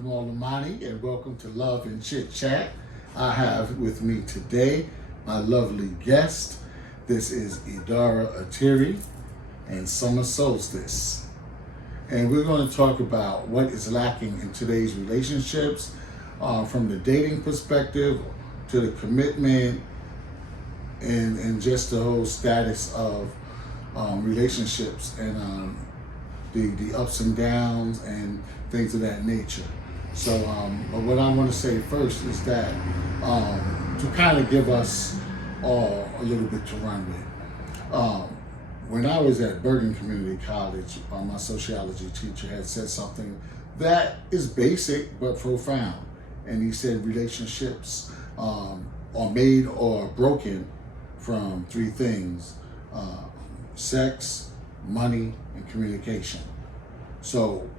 Kamal Imani, and welcome to Love and Chit Chat. I have with me today my lovely guest. This is Idara, Atiri, and Summer Soulstice. And we're going to talk about what is lacking in today's relationships, from the dating perspective to the commitment and just the whole status of relationships and the ups and downs and things of that nature. So but what I want to say first is that to kind of give us all a little bit to run with. When I was at Bergen Community College, my sociology teacher had said something that is basic but profound. And he said relationships are made or broken from three things: sex, money, and communication. So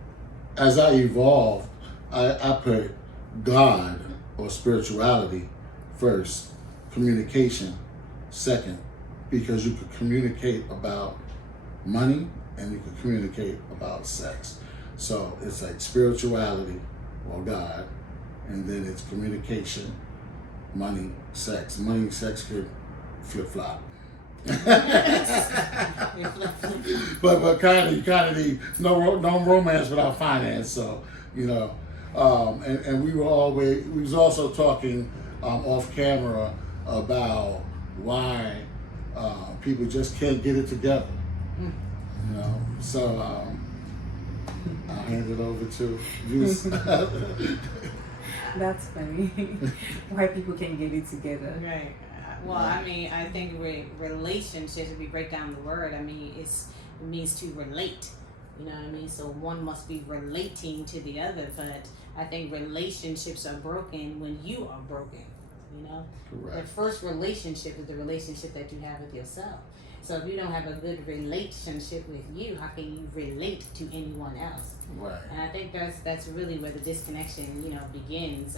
as I evolved, I put God or spirituality first, communication second, because you could communicate about money and you could communicate about sex. So it's like spirituality or God, and then it's communication, money, sex. Money, sex could flip-flop. but kind of need no romance without finance. So and we was also talking off camera about why people just can't get it together. So I'll hand it over to you. That's funny. Why people can't get it together. Right. Well, I mean, I think relationships, if we break down the word, I mean, it means to relate. You know what I mean? So one must be relating to the other, but I think relationships are broken when you are broken. You know? Correct. The first relationship is the relationship that you have with yourself. So if you don't have a good relationship with you, how can you relate to anyone else? Right. And I think that's really where the disconnection, begins.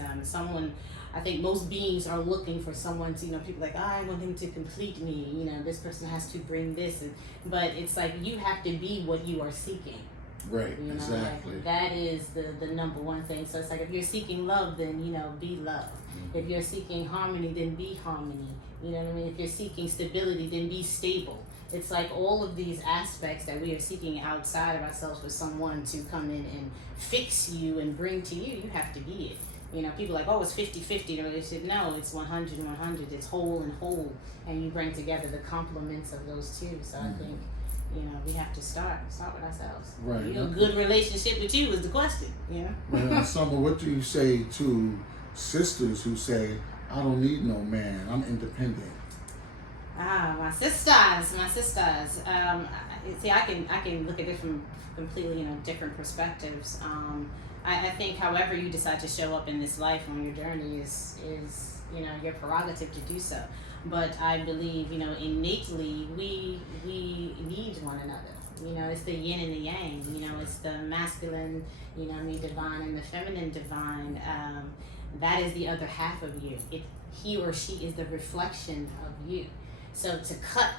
I think most beings are looking for someone to, people like, I want him to complete me. This person has to bring this, but it's like you have to be what you are seeking. Right. Exactly. Like that is the number one thing. So it's like if you're seeking love, then be love. Mm-hmm. If you're seeking harmony, then be harmony. You know what I mean? If you're seeking stability, then be stable. It's like all of these aspects that we are seeking outside of ourselves for someone to come in and fix you and bring to you, you have to be it. People are like, oh, it's 50-50 in a relationship. No, it's 100-100. It's whole and whole. And you bring together the complements of those two. So I think, we have to start with ourselves. Right. A good relationship with you is the question, Well, Summer, what do you say to sisters who say, I don't need no man, I'm independent? My sisters. See, I can look at it from completely, different perspectives. I think however you decide to show up in this life on your journey is your prerogative to do so. But I believe, innately we need one another. It's the yin and the yang. It's the masculine, divine, and the feminine divine. That is the other half of you. He or she is the reflection of you. So to cut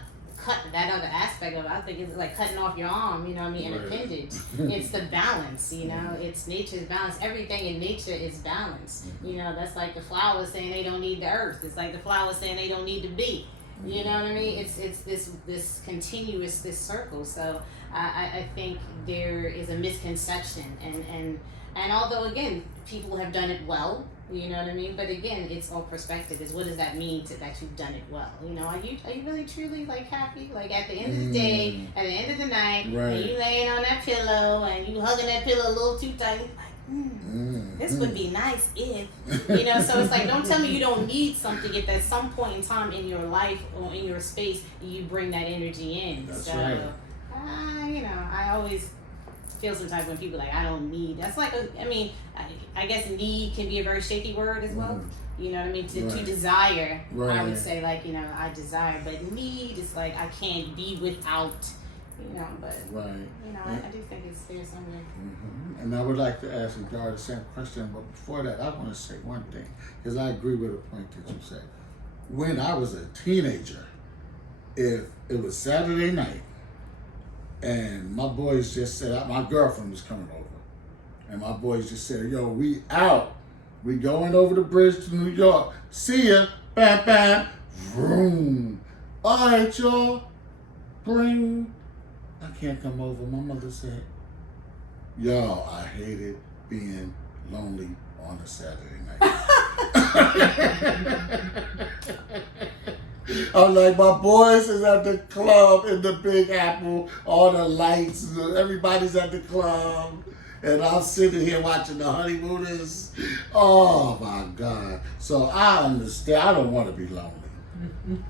that other aspect of it, I think it's like cutting off your arm, and appendage. It's the balance, it's nature's balance. Everything in nature is balance. That's like the flowers saying they don't need the earth. It's like the flowers saying they don't need to be. You know what I mean? It's this continuous, this circle. So I think there is a misconception, and although again people have done it well, you know what I mean? But again, it's all perspective. Is what does that mean that you've done it well? Are you really truly like happy? Like at the end of the day, at the end of the night, right, and you laying on that pillow and you hugging that pillow a little too tight, this would be nice if, so it's like, don't tell me you don't need something if at some point in time in your life or in your space, you bring that energy in. That's so, right. I always feel sometimes when people are like, I don't need, that's like, I guess need can be a very shaky word as well. You know what I mean? To desire, right. I would say like, I desire, but need is like, I can't be without, but, right. I do think it's there somewhere. Mm-hmm. And I would like to ask Idara the same question, but before that, I want to say one thing, because I agree with a point that you said. When I was a teenager, if it was Saturday night, and my boys just said, my girlfriend was coming over, And my boys just said, yo, we out. We going over the bridge to New York. See ya. Bam, bam. Vroom. All right, y'all. Bring. I can't come over. My mother said, y'all, I hated being lonely on a Saturday night. I'm like, my boys is at the club in the Big Apple, all the lights, everybody's at the club, and I'm sitting here watching the honeymooners. Oh my God. So I understand, I don't want to be lonely.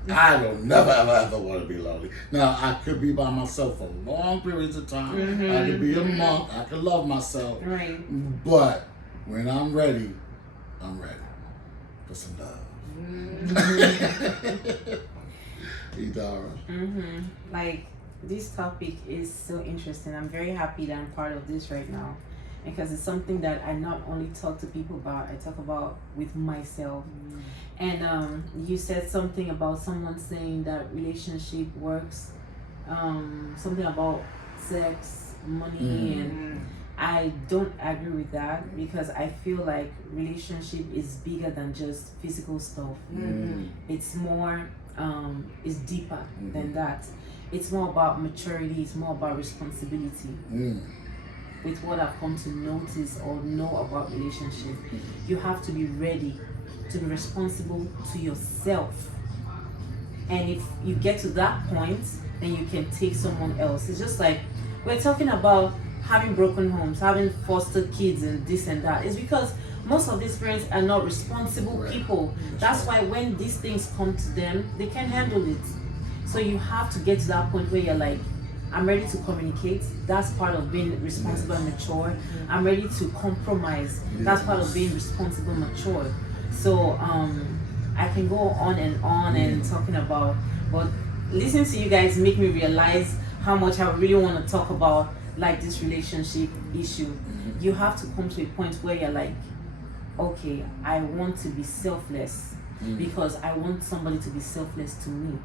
I don't never ever want to be lonely. Now I could be by myself for long periods of time. I could be a monk. I could love myself. Right. But when I'm ready for some love. Idara. Like, this topic is so interesting. I'm very happy that I'm part of this right now, because it's something that I not only talk to people about, I talk about with myself. And you said something about someone saying that relationship works, something about sex, money, and I don't agree with that, because I feel like relationship is bigger than just physical stuff. It's more, it's deeper than that. It's more about maturity, it's more about responsibility. With what I've come to notice or know about relationship, you have to be ready to be responsible to yourself. And if you get to that point, then you can take someone else. It's just like, we're talking about having broken homes, having foster kids and this and that. It's because most of these parents are not responsible people. That's why when these things come to them, they can't handle it. So you have to get to that point where you're like, I'm ready to communicate. That's part of being responsible and mature. I'm ready to compromise. That's part of being responsible and mature. So I can go on and talking about, but listening to you guys make me realize how much I really want to talk about, like, this relationship issue. You have to come to a point where you're like, okay, I want to be selfless, because I want somebody to be selfless to me.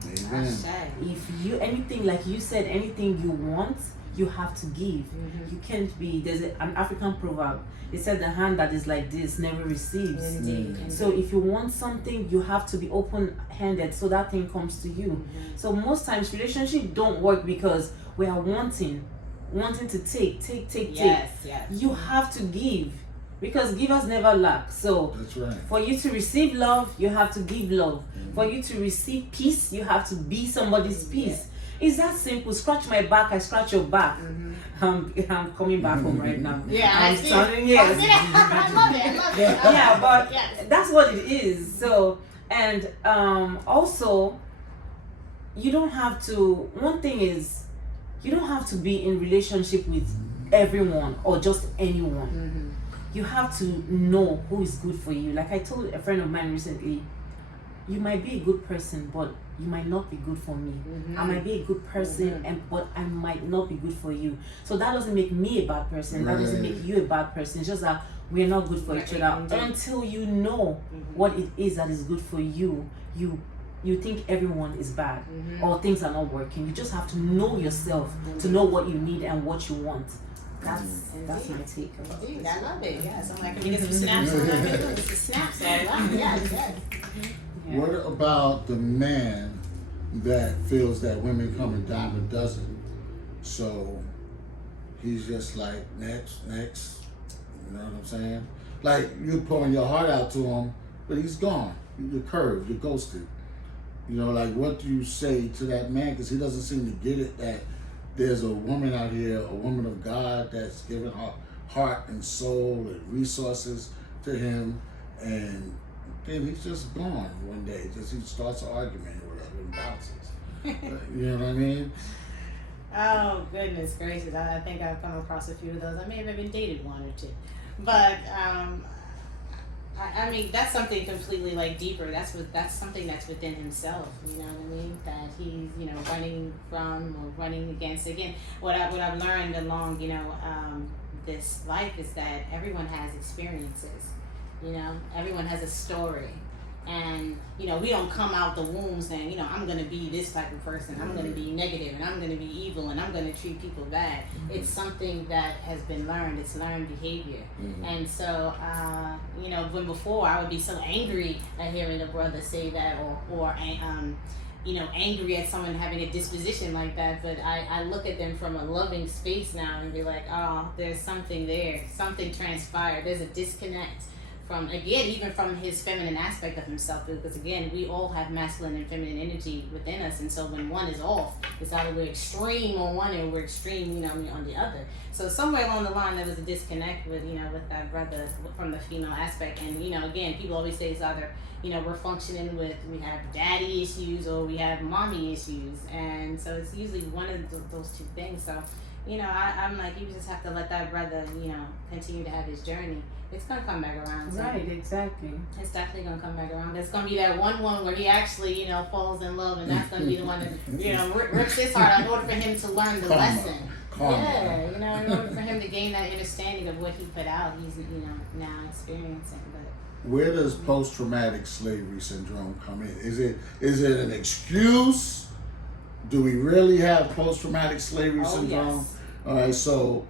If you, anything, like you said, anything you want, you have to give. You can't be, there's an African proverb. It said the hand that is like this never receives. So if you want something, you have to be open-handed so that thing comes to you. So most times relationships don't work because we are wanting to take. Yes. You have to give, because givers never lack. So That's right. for you to receive love, you have to give love. For you to receive peace, you have to be somebody's peace. It's that simple. Scratch my back, I scratch your back. I'm coming back home right now. I'm starting, yes. I love it. Yeah, but that's what it is. So, and also, you don't have to, one thing is, you don't have to be in relationship with everyone or just anyone. You have to know who is good for you. Like I told a friend of mine recently, you might be a good person, but you might not be good for me. I might be a good person, but I might not be good for you. So that doesn't make me a bad person. That doesn't make you a bad person. It's just that we're not good for each other until you know what it is that is good for you. You think everyone is bad or things are not working. You just have to know yourself to know what you need and what you want. That's my take about it. I love it. Yes, I'm like, can we get some snaps on that? It's the snaps all around. Yes. What about the man that feels that women come a dime a dozen? So he's just like, next. You know what I'm saying? Like, you're pouring your heart out to him, but he's gone. You're curved, you're ghosted. You know, like, what do you say to that man? Because he doesn't seem to get it that there's a woman out here, a woman of God, that's giving her heart and soul and resources to him, and then he's just gone one day. Just he starts an argument or whatever and bounces. You know what I mean? Oh, goodness gracious. I think I've come across a few of those. I may have even dated one or two. But, I mean, that's something completely, like, deeper. That's something that's within himself, you know what I mean? That he's, you know, running from or running against. Again, what I've learned along, you know, this life is that everyone has experiences, you know? Everyone has a story. And you know, we don't come out the womb saying, you know, I'm gonna be this type of person, I'm gonna be negative, and I'm gonna be evil, and I'm gonna treat people bad. It's something that has been learned. It's learned behavior. And so, you know, when before I would be so angry at hearing a brother say that, or you know, angry at someone having a disposition like that, but I look at them from a loving space now and be like, oh, there's something there, something transpired, there's a disconnect from, again, even from his feminine aspect of himself, because again, we all have masculine and feminine energy within us, and so when one is off, it's either we're extreme on one or we're extreme, you know, on the other. So somewhere along the line, there was a disconnect with, you know, with that brother from the female aspect. And, you know, again, people always say it's either, you know, we're functioning with, we have daddy issues or we have mommy issues. And so it's usually one of those two things. So, you know, I'm like, you just have to let that brother, you know, continue to have his journey. It's going to come back around. So Right, exactly. it's definitely going to come back around. There's going to be that one where he actually, you know, falls in love, and that's going to be the one that, you know, rips his heart in order for him to learn the lesson. Yeah, you know, in order for him to gain that understanding of what he put out, he's, you know, now experiencing. But where does post-traumatic slavery syndrome come in? Is it an excuse? Do we really have post-traumatic slavery syndrome? Yes. All right, so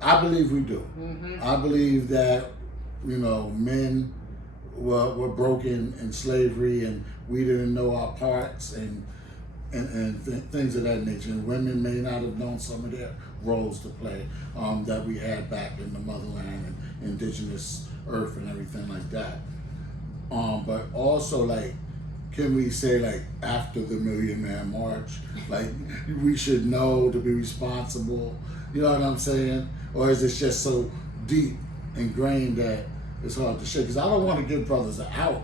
I believe we do. I believe that, you know, men were broken in slavery and we didn't know our parts and things of that nature. And women may not have known some of their roles to play that we had back in the motherland and indigenous earth and everything like that. But also, like, can we say, like, after the Million Man March, like, we should know to be responsible? You know what I'm saying? Or is it just so deep ingrained that it's hard to shake? Because I don't want to give brothers an out.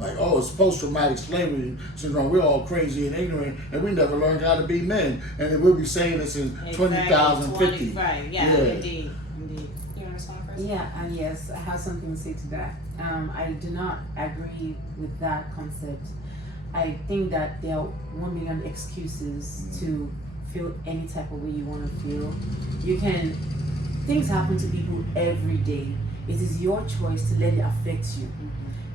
Like, oh, it's post-traumatic slavery syndrome. We're all crazy and ignorant, and we never learned how to be men. And then we'll be saying this in 2050. Right, yeah, indeed. You want to respond first? Yeah, and yes, I have something to say to that. I do not agree with that concept. I think that there are 1 million excuses to feel any type of way you want to feel. Things happen to people every day. It is your choice to let it affect you.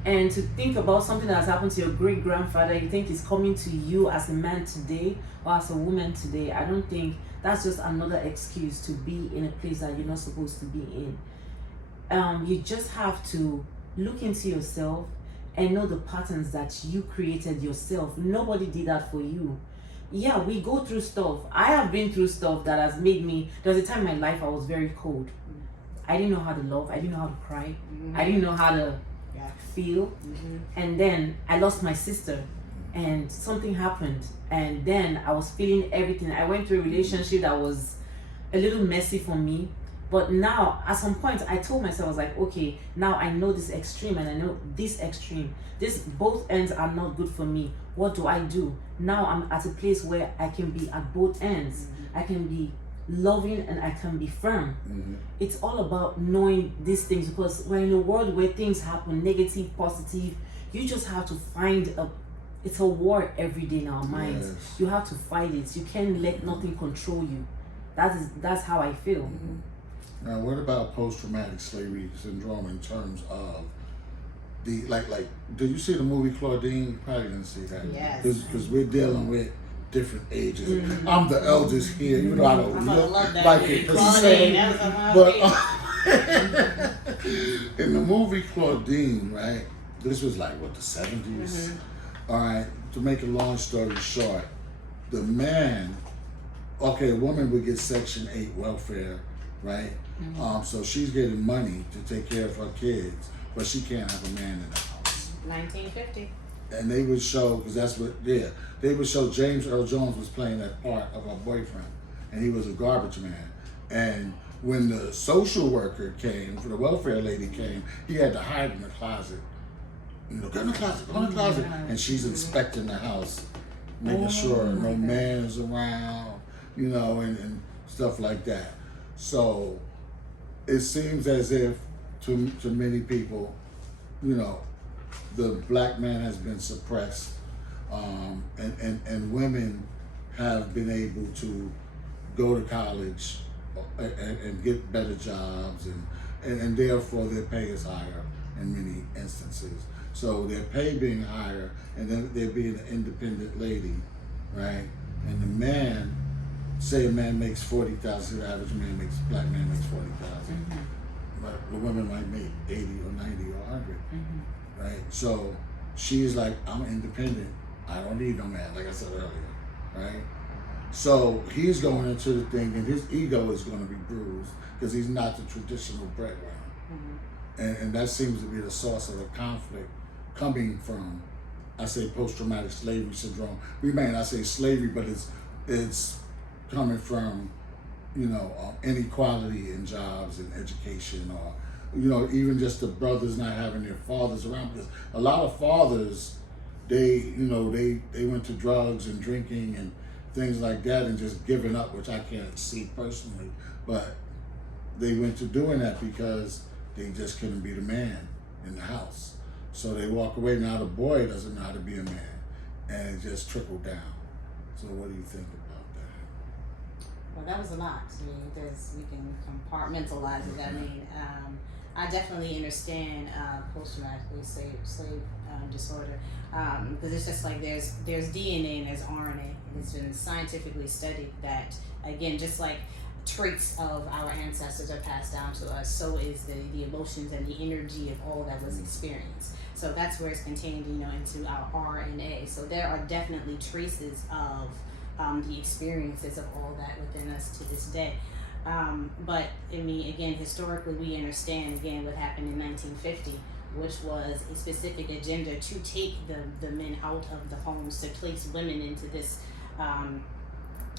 And to think about something that has happened to your great grandfather, you think is coming to you as a man today or as a woman today. I don't think that's just another excuse to be in a place that you're not supposed to be in. You just have to look into yourself and know the patterns that you created yourself. Nobody did that for you. Yeah, we go through stuff. I have been through stuff that has made me, there was a time in my life I was very cold. I didn't know how to love. I didn't know how to cry. I didn't know how to feel. And then I lost my sister and something happened. And then I was feeling everything. I went through a relationship that was a little messy for me. But now, at some point, I told myself, I was like, okay, now I know this extreme and I know this extreme. Both ends are not good for me. What do I do? Now I'm at a place where I can be at both ends. I can be loving and I can be firm. It's all about knowing these things, because we're in a world where things happen, negative, positive. You just have to find it's a war every day in our minds. Yes. You have to fight it. You can't let nothing control you. That's how I feel. Now, what about post-traumatic slavery syndrome in terms of the, like, did you see the movie Claudine? You probably didn't see that. Yes. Because we're dealing with different ages. I'm the eldest here, even though I don't look like it per se. But in the movie Claudine, right, this was like, what, the 70s? All right, to make a long story short, the man, okay, a woman would get Section 8 welfare, right? So she's getting money to take care of her kids, but she can't have a man in the house. 1950. And they would show, because that's what, they would show James Earl Jones was playing that part of her boyfriend, and he was a garbage man. And when the social worker came, for the welfare lady came, he had to hide in the closet. You know, go in the closet, go in the closet. And she's inspecting the house, making sure no man is around, you know, and stuff like that. So it seems as if to many people, you know, the black man has been suppressed, and women have been able to go to college and get better jobs, and therefore their pay is higher in many instances. So their pay being higher, and then they're being an independent lady, right? And the man, say a man makes 40,000, the average black man makes 40,000, but the women might make 80 or 90 or 100, right? So she's like, I'm independent. I don't need no man, like I said earlier, right? So he's going into the thing, and his ego is going to be bruised because he's not the traditional breadwinner. And that seems to be the source of the conflict coming from, I say, post-traumatic slavery syndrome. We may not say slavery, but it's coming from, inequality in jobs and education, or, even just the brothers not having their fathers around. Because a lot of fathers, they went to drugs and drinking and things like that and just giving up, which I can't see personally, but they went to doing that because they just couldn't be the man in the house. So they walk away. Now the boy doesn't know how to be a man, and it just trickled down. So what do you think about that? Well, that was a lot. I mean, we can compartmentalize it. I mean, I definitely understand post-traumatic slave disorder, because it's just like there's DNA and there's RNA, and it's been scientifically studied that, again, just like traits of our ancestors are passed down to us, so is the emotions and the energy of all that was experienced. So that's where it's contained, into our RNA. So there are definitely traces of the experiences of all that within us to this day. But I mean, again, historically, we understand again what happened in 1950, which was a specific agenda to take the men out of the homes, to place women into this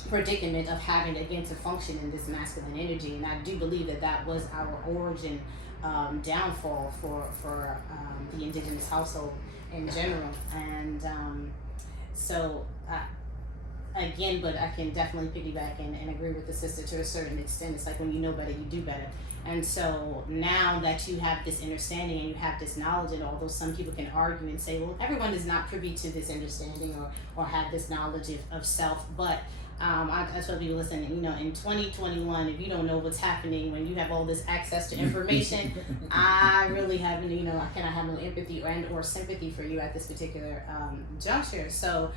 predicament of having, again, to function in this masculine energy. And I do believe that was our origin downfall for the indigenous household in general. And so again, but I can definitely piggyback and agree with the sister to a certain extent. It's like when you know better, you do better. And so now that you have this understanding and you have this knowledge, and although some people can argue and say, well, everyone is not privy to this understanding or have this knowledge of self, but I tell people, listen, in 2021, if you don't know what's happening when you have all this access to information, I really haven't, I cannot have no empathy or sympathy for you at this particular juncture. So,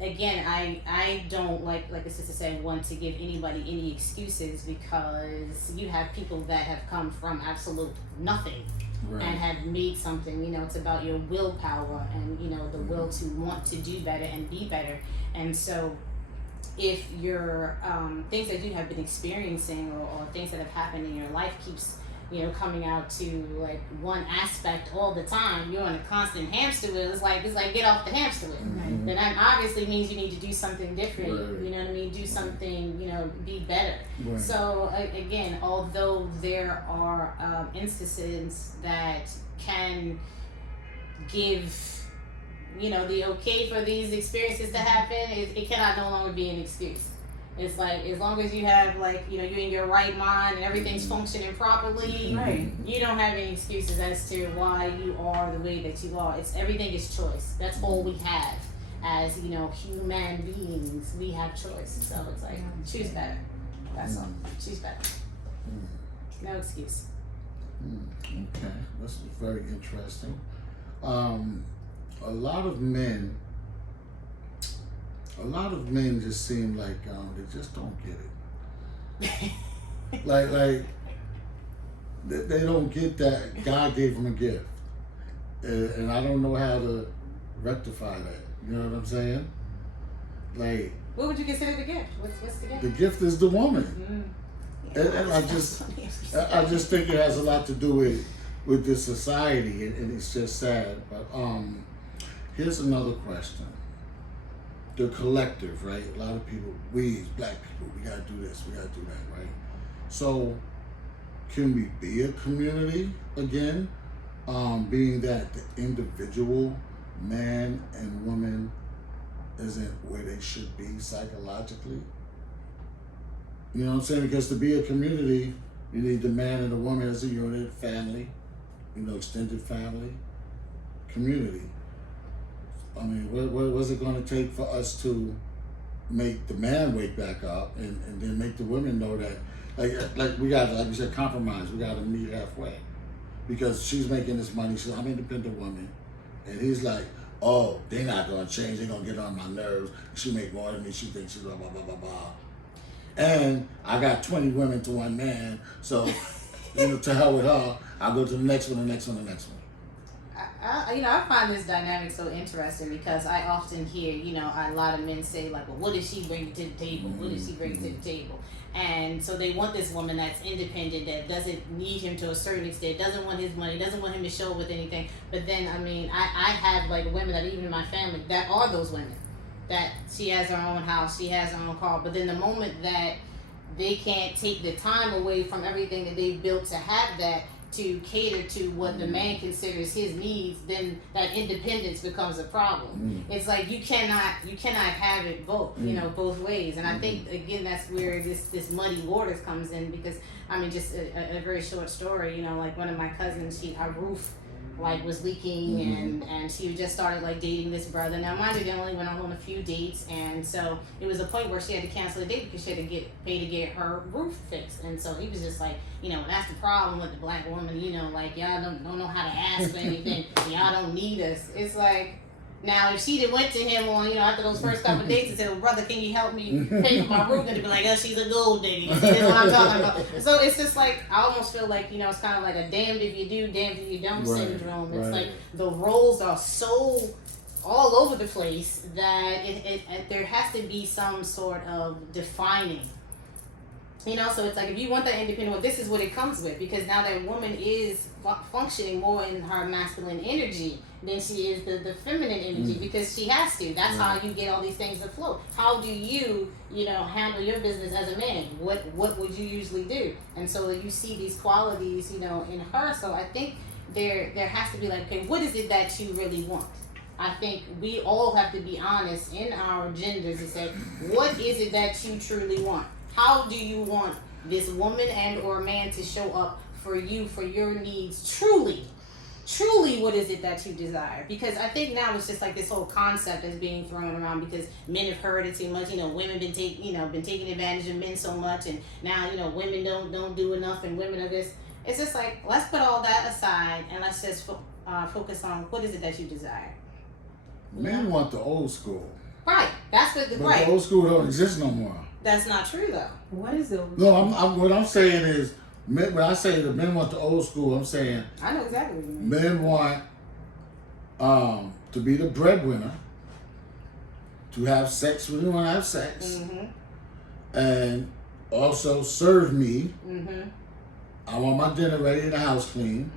again, I don't, like the sister said, want to give anybody any excuses, because you have people that have come from absolute nothing. Right. And have made something. It's about your willpower and the will to want to do better and be better. And so if your things that you have been experiencing or things that have happened in your life keeps coming out to like one aspect all the time, you're on a constant hamster wheel. It's like get off the hamster wheel. Mm-hmm. Then that obviously means you need to do something different. Right. You know what I mean? Do something, be better. Right. So again, although there are instances that can give the okay for these experiences to happen, it cannot no longer be an excuse. It's like, as long as you have you're in your right mind and everything's functioning properly, right, you don't have any excuses as to why you are the way that you are. Everything is choice. That's all we have as human beings. We have choice. So it's like, choose better. That's all. Choose better. No excuse. Okay, this is very interesting. A lot of men just seem like they just don't get it. like they don't get that God gave them a gift, and I don't know how to rectify that. You know what I'm saying? Like, what would you consider the gift? What's the gift? The gift is the woman. And I just think it has a lot to do with this society, and it's just sad. But here's another question. The collective, right? A lot of people, we as black people, we gotta do this, we gotta do that, right? So can we be a community again? Being that the individual man and woman isn't where they should be psychologically. You know what I'm saying? Because to be a community, you need the man and the woman as a unit, family, extended family, community. I mean, what's it going to take for us to make the man wake back up and then make the women know that, like we got to, like you said, compromise. We got to meet halfway. because she's making this money. She's I'm an independent woman. And he's like, oh, they're not going to change. They're going to get on my nerves. She make more than me. She thinks she's blah, blah, blah, blah, blah. And I got 20 women to one man. So, to hell with her. I'll go to the next one, the next one, the next one. I find this dynamic so interesting because I often hear, a lot of men say like, well, what does she bring to the table? What does she bring to the table? And so they want this woman that's independent, that doesn't need him to a certain extent, doesn't want his money, doesn't want him to show with anything. But then, I have like women that even in my family that are those women, that she has her own house, she has her own car. But then the moment that they can't take the time away from everything that they've built to have that, to cater to what the man considers his needs, then that independence becomes a problem. It's like you cannot have it both, both ways. And I think again that's where this muddy waters comes in, because just a very short story, like one of my cousins, her roof was leaking, and she just started dating this brother. Now mind you, they only went on a few dates, and so it was a point where she had to cancel the date because she had to pay to get her roof fixed. And so he was just like, that's the problem with the black woman, y'all don't know how to ask for anything. Y'all don't need us. It's like, now if she did went to him on, after those first couple of dates and said, well, brother, can you help me pay for my roof? And he'd be like, oh, she's a gold digger. You see, that's what I'm talking about. So it's just like, I almost feel like, it's kind of like a damned if you do, damned if you don't syndrome. It's like the roles are so all over the place that there has to be some sort of defining. So it's like, if you want that independent, well, this is what it comes with, because now that woman is functioning more in her masculine energy than she is the feminine energy, because she has to. That's how you get all these things to flow. How do you, handle your business as a man? What would you usually do? And so you see these qualities, in her. So I think there has to be like, okay, what is it that you really want? I think we all have to be honest in our genders and say, what is it that you truly want? How do you want this woman and or man to show up for you, for your needs? Truly, what is it that you desire? Because I think now it's just like this whole concept is being thrown around because men have heard it too much. Women been taking advantage of men so much, and now women don't do enough, and women are this. It's just like, let's put all that aside and let's just focus on what is it that you desire. Men want the old school. Right. That's what the old school don't exist no more. That's not true though. What is the old school? No, what I'm saying is, when I say the men want the old school, I'm saying I know exactly what you mean. Men want to be the breadwinner, to have sex when you want to have sex, and also serve me. I want my dinner ready and the house clean,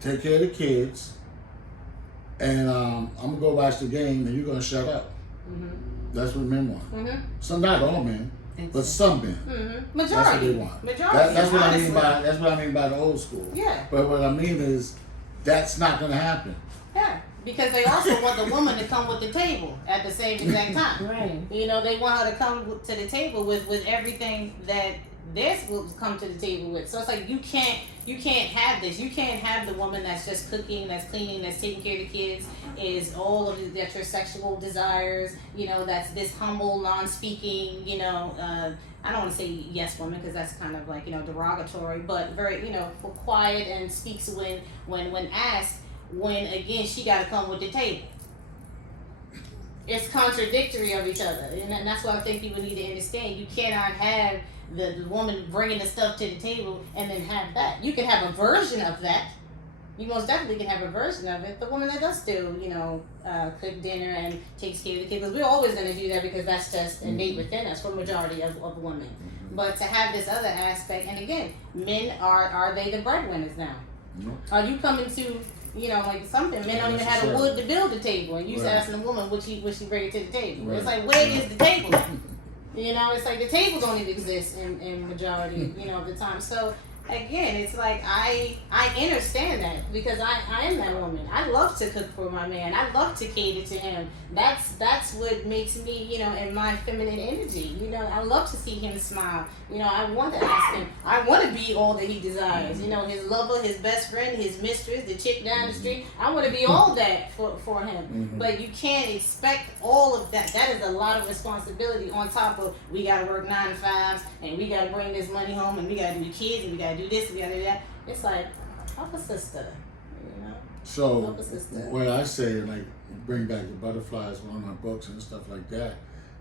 take care of the kids, and I'm going to go watch the game and you're going to shut up. That's what men want. So not all men, but some men. Majority. That's what they want. Majority. That's what I mean by. That's what I mean by the old school. Yeah. But what I mean is, that's not going to happen. Yeah. Because they also want the woman to come with the table at the same exact time. Right. They want her to come to the table with everything that they're supposed to come to the table with. So it's like you can't have this. You can't have the woman that's just cooking, that's cleaning, that's taking care of the kids, is all of that's your sexual desires, that's this humble, non-speaking, I don't want to say yes woman because that's kind of like, derogatory, but very, quiet and speaks when asked, when again she got to come with the table. It's contradictory of each other, and that's what I think people need to understand. You cannot have the woman bringing the stuff to the table and then have that. You can have a version of that. You most definitely can have a version of it. The woman that does still, cook dinner and takes care of the kids. Because we're always going to do that because that's just innate within us for the majority of women. But to have this other aspect, and again, men are they the breadwinners now? Are you coming to, like something, men don't even have the wood to build the table, and you asking the woman would she bring it to the table? It's like, where is the table? It's like the table don't even exist in majority, of the time. So again, it's like I understand that because I am that woman. I love to cook for my man. I love to cater to him. That's what makes me, in my feminine energy. I love to see him smile. I want to ask him. I want to be all that he desires. His lover, his best friend, his mistress, the chick down the street. I want to be all that for him. But you can't expect all of that. That is a lot of responsibility on top of we got to work 9 to 5s and we got to bring this money home and we got to do the kids and we got to do this and we got to do that. It's like, Help a sister, you know. So Help a sister. what I say, like bring back the butterflies, one of my books and stuff like that,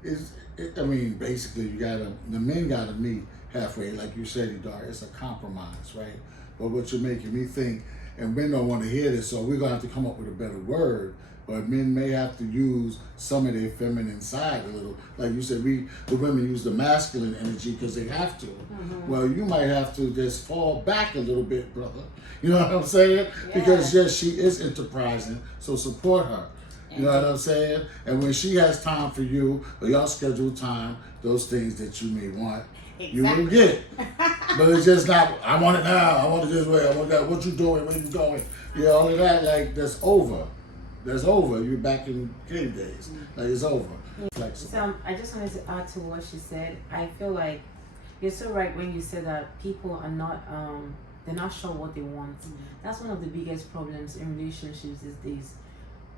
I mean, basically the men gotta meet halfway, like you said, Idara. It's a compromise, right? But what you're making me think, and men don't want to hear this, so we're gonna have to come up with a better word. But men may have to use some of their feminine side a little. Like you said, the women use the masculine energy because they have to. Mm-hmm. Well, you might have to just fall back a little bit, brother. You know what I'm saying? Yeah. Because yes, she is enterprising, so support her. You know what I'm saying? And when she has time for you, or y'all schedule time, those things that you may want, you will get it. But it's just not, I want it now, I want it this way, I want that, what you doing, where you going? You know, all of that, like, that's over. That's over. You're back in king days. Like, it's over. Flexible. So I just wanted to add to what she said. I feel like you're so right when you said that people are not, they're not sure what they want. That's one of the biggest problems in relationships these days.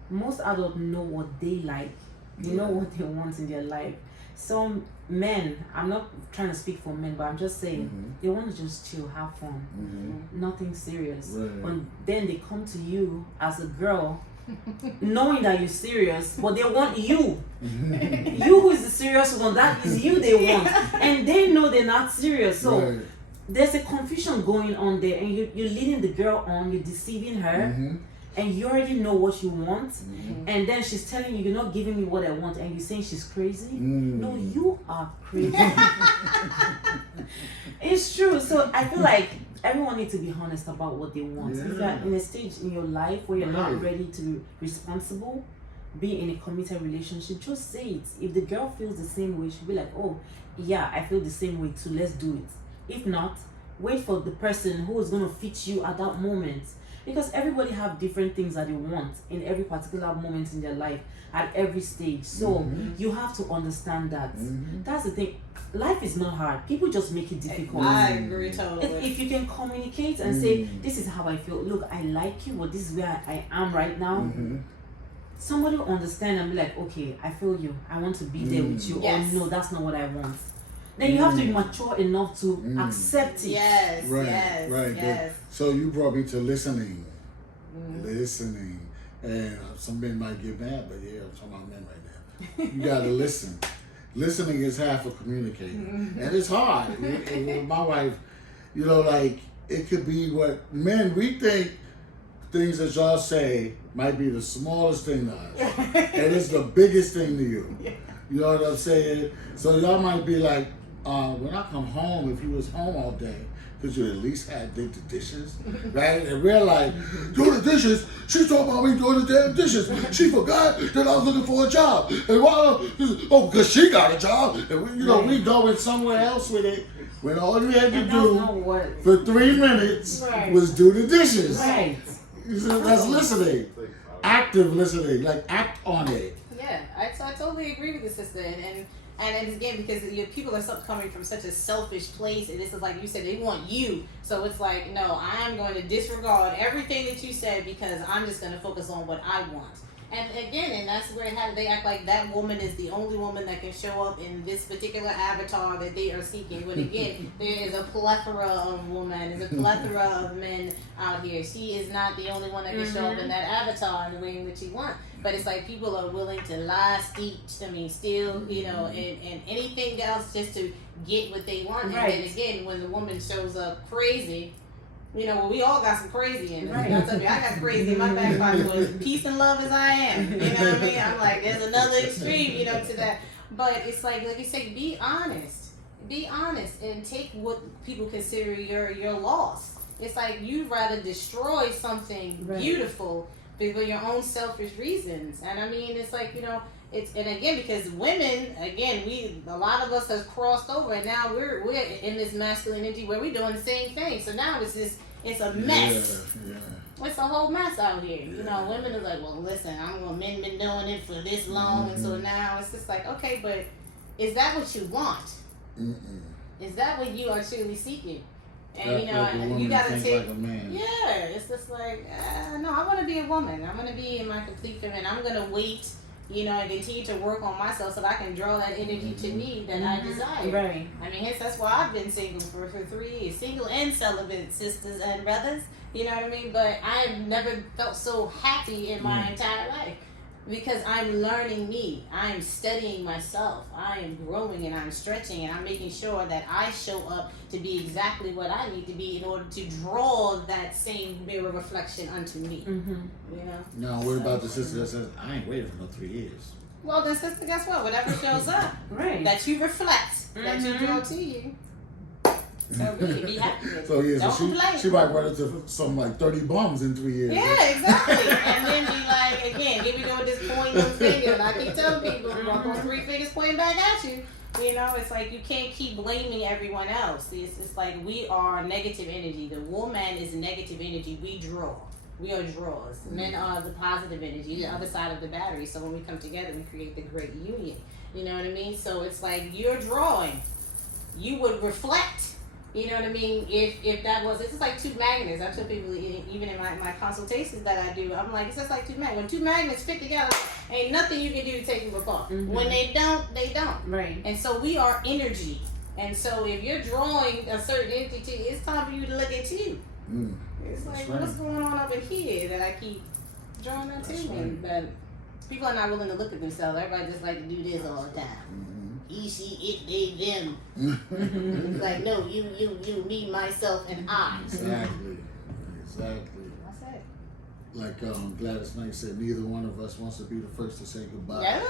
Most adults know what they like. They know what they want in their life. Some men, I'm not trying to speak for men, but I'm just saying, they want to just chill, have fun, nothing serious. Right. But then they come to you as a girl, knowing that you're serious, but they want you. You who is the serious one, that is you they want. And they know they're not serious. So Right. there's a confusion going on there, and you're leading the girl on, you're deceiving her. And you already know what you want, and then she's telling you, you're not giving me what I want, and you're saying she's crazy. No, you are crazy. It's true. So I feel like everyone needs to be honest about what they want. If you're in a stage in your life where you're not ready to be responsible, be in a committed relationship, just say it. If the girl feels the same way, she'll be like, oh yeah, I feel the same way too, let's do it. If not, wait for the person who is going to fit you at that moment. Because everybody have different things that they want in every particular moment in their life at every stage. So you have to understand that. That's the thing. Life is not hard. People just make it difficult. I agree totally. If you can communicate and say, this is how I feel. Look, I like you, but this is where I am right now. Somebody will understand and be like, okay, I feel you. I want to be there with you. Yes. Or no, that's not what I want. Then you have to be mature enough to accept it. Yes, Right, yes, right. yes. So you brought me to listening. Listening. And some men might get mad, but yeah, I'm talking about men right now. You gotta listen. Listening is half of communicating. And it's hard. And with my wife, you know, like, it could be what men, we think things that y'all say might be the smallest thing to us. And it's the biggest thing to you. You know what I'm saying? So y'all might be like, when I come home, if you was home all day, could you at least did the dishes, right? And we're like, do the dishes. She talking about me doing the damn dishes. She forgot that I was looking for a job. And why? Oh, because she got a job. And we going somewhere else with it. When all you had to do for 3 minutes was do the dishes. Right. So that's listening. Active listening. Like, act on it. Yeah, I totally agree with the sister, and again, because people are coming from such a selfish place, and this is like you said, they want you. So it's like, no, I'm going to disregard everything that you said because I'm just going to focus on what I want. And again, and that's where they act like that woman is the only woman that can show up in this particular avatar that they are seeking. But again, there is a plethora of women, there's a plethora of men out here. She is not the only one that can show up in that avatar in the way that you want. But it's like people are willing to lie, steal, and anything else just to get what they want. Right. And then again, when the woman shows up crazy, we all got some crazy in us. Right. I tell you, I got crazy in my back pocket was peace and love as I am. You know what I mean? I'm like, there's another extreme, to that. But it's like you say, be honest. Be honest and take what people consider your loss. It's like you'd rather destroy something beautiful for your own selfish reasons. And I mean, it's like, and again, because women, a lot of us have crossed over, and now we're in this masculine energy where we're doing the same thing. So now it's a mess. Yeah. It's a whole mess out here. Women are like, well, listen, men been doing it for this long, and so now it's just like, okay, but is that what you want? Is that what you are truly seeking? And you gotta take. Like a man. Yeah, it's just like no. I want to be a woman. I want to be in my complete feminine. I'm gonna wait and continue to work on myself so that I can draw that energy to me that I desire. Right. I mean, hence that's why I've been single for 3 years, single and celibate, sisters and brothers. You know what I mean? But I've never felt so happy in my entire life because I'm learning me. I'm studying myself. I am growing and I'm stretching and I'm making sure that I show up to be exactly what I need to be in order to draw that same mirror reflection unto me. Now, what about the sister that says, I ain't waiting for no 3 years? Well, then, sister, guess what? Whatever shows up, Right. that you reflect, that you draw to you. So be happy with it. So yeah, Don't so complain. she might run into some like 30 bums in 3 years. Yeah, exactly. And then be like, again, here we go with this pointing finger. And I keep telling people, walk on 3 fingers pointing back at you. It's like you can't keep blaming everyone else. It's like we are negative energy. The woman is negative energy. We draw. We are drawers. Men are the positive energy, the other side of the battery. So when we come together, we create the great union. You know what I mean? So it's like you're drawing. You would reflect. You know what I mean? If that was, it's just like 2 magnets. I tell people, even in my consultations that I do, I'm like, it's just like 2 magnets. When 2 magnets fit together, ain't nothing you can do to take them apart. When they don't, they don't. Right. And so we are energy. And so if you're drawing a certain energy to you, it's time for you to look at you. It's like, what's going on over here that I keep drawing that to me? But people are not willing to look at themselves. Everybody just like to do this all the time. He, she, it, they, them. It's like, no, you, me, myself, and I. Exactly. That's it. Like Gladys Knight said, neither one of us wants to be the first to say goodbye. Yeah.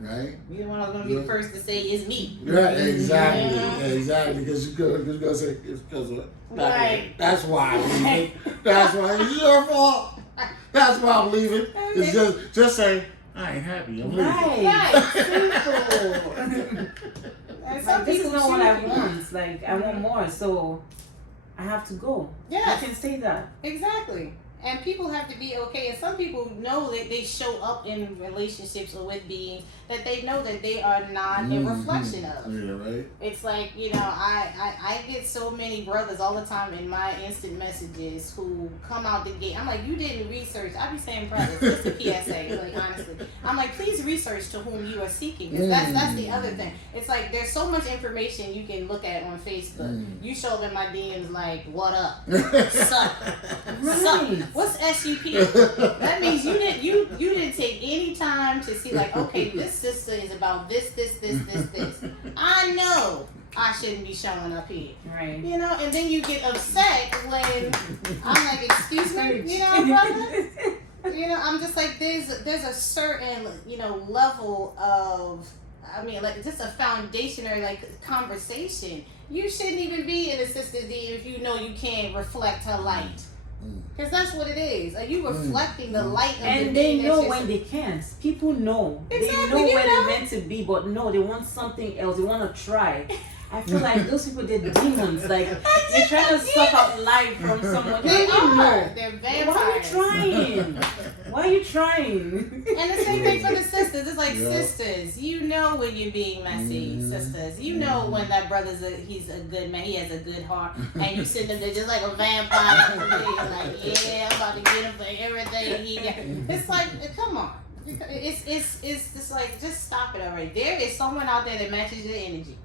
Right? Neither one of us going to be the first to say it's me. Right, exactly. Yeah. Exactly. Because you're going to say, it's because of Right. That's why I'm leaving. That's why it's your fault. That's why I'm leaving. It's just say, I ain't happy. I'm leaving. Right. Simple. And some This is people not what I choose- want. Like, I want more, so I have to go. Yes. I can say that. Exactly. And people have to be okay. And some people know that they show up in relationships or with beings that they know that they are not a reflection of. Yeah, right. It's like, I get so many brothers all the time in my instant messages who come out the gate. I'm like, you didn't research. I be saying, brothers, just a PSA, like, honestly. I'm like, please research to whom you are seeking. Because that's the other thing. It's like, there's so much information you can look at on Facebook. You show up in my DMs like, what up? Sup? Sup? What's SUP? That means you didn't take any time to see like, okay, this sister is about this. I know I shouldn't be showing up here. Right. And then you get upset when I'm like, excuse me, brother. I'm just like, there's a certain, level of, like just a foundational like conversation. You shouldn't even be in a sister's DM if you know you can't reflect her light. Because that's what it is. Like you reflecting the light of the And they being know that's when they can't. People know. Exactly, They know you where know. they're meant to be, but no, they want something else. They want to try. I feel like those people, they're demons. Like, they're trying to suck out life from someone. They You are. know. They're Why are you vampires. trying? Why are you trying? And the same thing for the sisters. It's like, Yeah. sisters, you know when you're being messy, sisters. You know when that brother's he's a good man, he has a good heart, and you sit there just like a vampire. Like, yeah, I'm about to get him for everything he got. It's like, come on. It's just like, just stop it already. There is someone out there that matches your energy.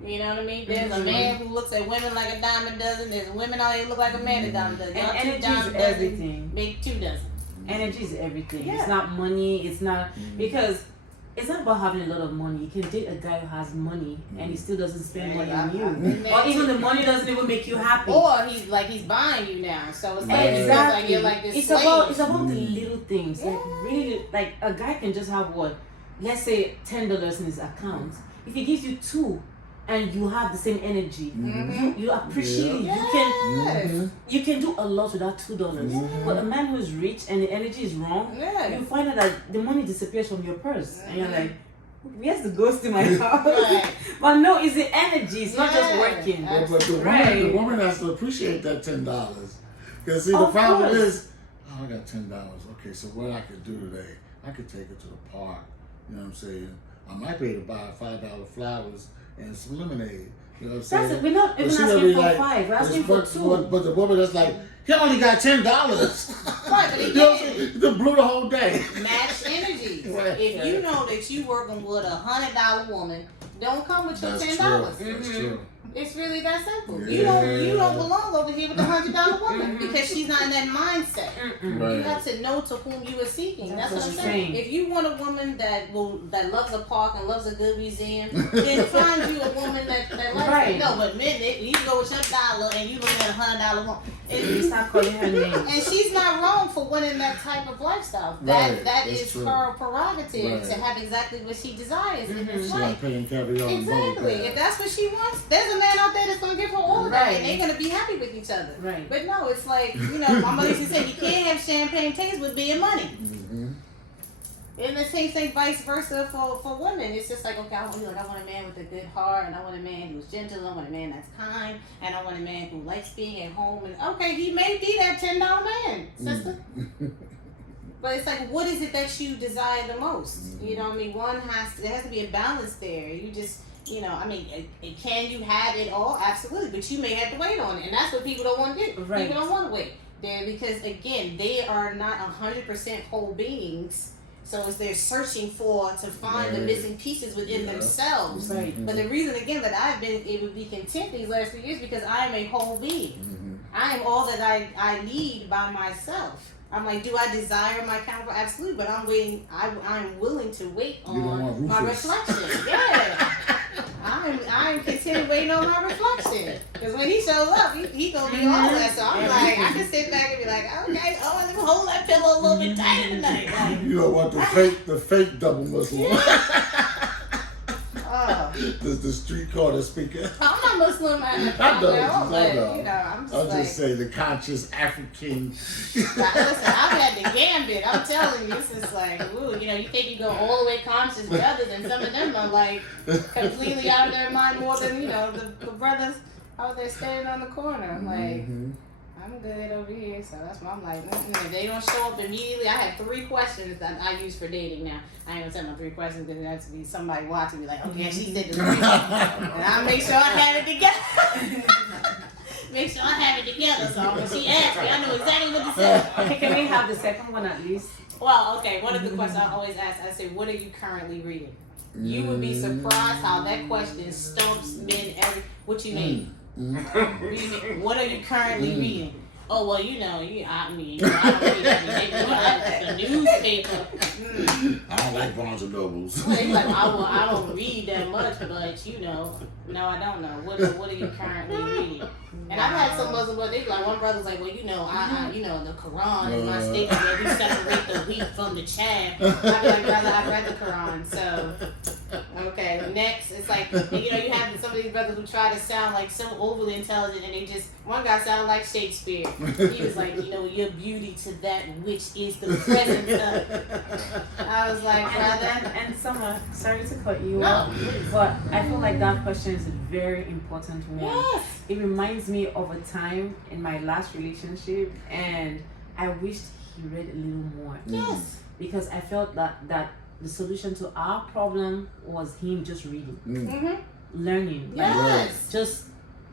You know what I mean? There's a man who looks at women like a dime a dozen. There's women out here who look like a man a dime a dozen. And Y'all energy 2 dimes is a dozen, everything. make 2 dozen. Energy is everything. Yeah. It's not money. It's not because it's not about having a lot of money. You can date a guy who has money and he still doesn't spend money on you, or even the money doesn't even make you happy. Or he's buying you now, so it's like Exactly. like you're like this It's slave. about the little things. Yeah. Like really, like a guy can just have what, let's say $10 in his account. If he gives you 2, and you have the same energy, you appreciate it. Yes. You can do a lot with that $2. But a man who's rich and the energy is wrong, you find out that the money disappears from your purse, and you're like, where's the ghost in my house? Right. But no, it's the energy. It's not just working. But the woman has to appreciate that $10. Because see, the Of problem course. is, I got $10. Okay, so what I could do today? I could take her to the park. You know what I'm saying? I might be able to buy $5 flowers and some lemonade. You know what I'm saying? That's it. We're not But even she gonna asking be for like- 5. We're asking for 2. But the woman that's like, he only got $10. Right, but he You know what I'm saying? It blew the whole day. Match energies. Right. If you know that you working with $100 woman, don't come with your $10. That's true. It's really that simple. Yeah. You don't belong over here with the $100 woman because she's not in that mindset. Right. You have to know to whom you are seeking. That's what I'm saying. If you want a woman that loves a park and loves a good museum, then find you a woman that likes it. No, but men, you go with your dollar and you looking at $100 woman. You start calling her name. And she's not wrong for wanting that type of lifestyle. That is her prerogative to have exactly what she desires in this life. Exactly. If that's what she wants, there's a man out there that's gonna give her all of that, and they're gonna be happy with each other. Right. But no, it's like, my mother used to say, you can't have champagne taste with being money. And the same thing vice versa for women. It's just like, okay, I want a man with a good heart, and I want a man who's gentle, I want a man that's kind, and I want a man who likes being at home. And okay, he may be that $10 man, sister. But it's like, what is it that you desire the most? You know what I mean? There has to be a balance there. You just, can you have it all? Absolutely. But you may have to wait on it. And that's what people don't want to do. Right. People don't want to wait there because, again, they are not 100% whole beings. So it's they're searching to find the missing pieces within themselves. Right. But the reason, again, that I've been able to be content these last few years because I am a whole being. I am all that I need by myself. I'm like, do I desire my counterpart? Absolutely, but I'm waiting. I'm willing to wait on my reflection. Yeah, I'm content waiting on my reflection. Because when he shows up, he gonna be all that. So I'm like, I can sit back and be like, okay, let me hold that pillow a little bit tighter tonight. Like, you don't want the fake double Muslim. The street corner speaker. I'm not Muslim. I know. I'm just saying the conscious African. Listen, I've had the gambit. I'm telling you, this is like, ooh, you think you go all the way conscious with others, and some of them are like completely out of their mind more than the brothers out there standing on the corner. I'm like, I'm good over here, so that's why I'm like, if they don't show up immediately, I have 3 questions that I use for dating now. I ain't gonna tell my 3 questions because there has to be somebody watching me like, okay, she did the 3. And I make sure I have it together. Make sure I have it together, so when she asks me, I know exactly what to say. Okay, can we have the second one at least? Well, okay, one of the questions I always ask, I say, what are you currently reading? You would be surprised how that question stumps men what you mean? What are you currently reading? Oh, well, I don't read the newspaper. I don't like Barnes and Nobles. Well, he's like, I don't read that much, but no, I don't know. What are you currently reading? And I've had some Muslim brothers, like one brother's like, well, the Quran is my statement where we separate the wheat from the chaff. I'd be like, brother, I've read the Quran, so okay. Next, it's like, you have some of these brothers who try to sound like so overly intelligent, and one guy sounded like Shakespeare. He was like, your beauty to that which is the presence of. I was like, brother. And Summer, sorry to cut you off, but I feel like that question is a very important one. Yes. It reminds me of a time in my last relationship, and I wished he read a little more. Yes. Because I felt that the solution to our problem was him just reading, learning. Yes. Yes.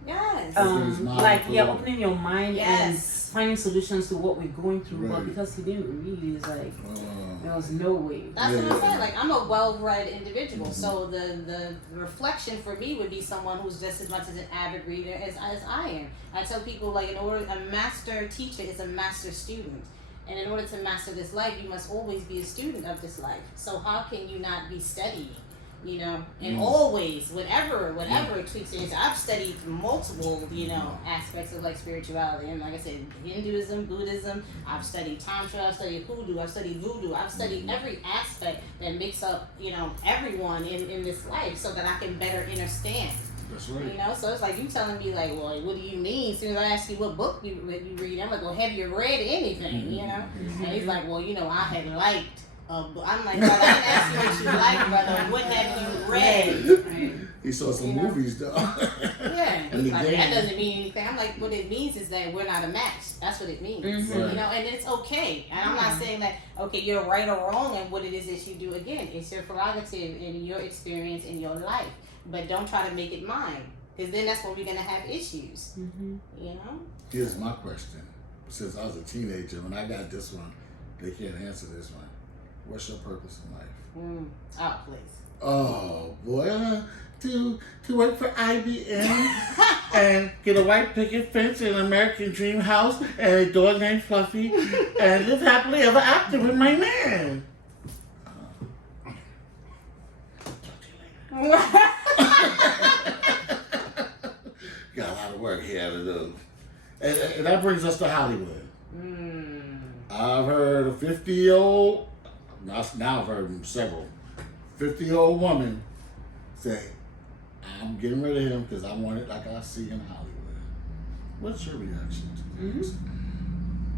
Yes. Opening your mind and finding solutions to what we're going through. Right. But because he didn't read, it's like there was no way. That's what I'm saying. Like, I'm a well-read individual, so the reflection for me would be someone who's just as much as an avid reader as I am. I tell people, like, a master teacher is a master student. And in order to master this life, you must always be a student of this life. So how can you not be studying? And always, whatever it tweaks it. I've studied multiple, aspects of like spirituality. And like I said, Hinduism, Buddhism, I've studied Tantra, I've studied Hoodoo, I've studied Voodoo, I've studied every aspect that makes up, everyone in this life so that I can better understand. That's right. So it's like you telling me like, well, what do you mean? As soon as I ask you what book you read, I'm like, well, have you read anything? And he's like, well, I had liked. I'm like, brother, I didn't ask you what you like, brother. What have you read? He saw some movies, though. Yeah. He's like, that doesn't mean anything. I'm like, what it means is that we're not a match. That's what it means. Right. And it's okay. And I'm not saying that, okay, you're right or wrong in what it is that you do. Again, it's your prerogative in your experience in your life. But don't try to make it mine. Because then that's when we're going to have issues. Here's my question. Since I was a teenager, when I got this one, they can't answer this one. What's your purpose in life? Oh, please. Oh boy, to work for IBM and get a white picket fence and an American dream house and a dog named Fluffy and live happily ever after with my man. Got a lot of work here to do. And that brings us to Hollywood. I've heard a 50-year-old, now I've heard several, 50-year-old woman say, I'm getting rid of him because I want it like I see in Hollywood. What's your reaction to this?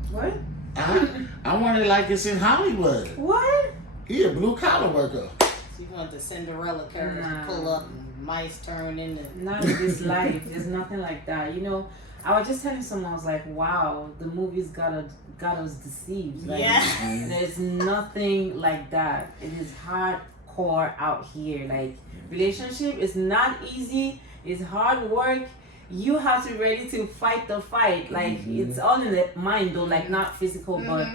What? I want it like it's in Hollywood. What? He a blue-collar worker. So you want the Cinderella character to pull up and mice turn into... Not in this life. There's nothing like that. You know, I was just telling someone, I was like, wow, the movies got us deceived. Like, there's nothing like that. It is hardcore out here. Like, relationship is not easy. It's hard work. You have to be ready to fight the fight. Like, it's all in the mind though, like not physical, but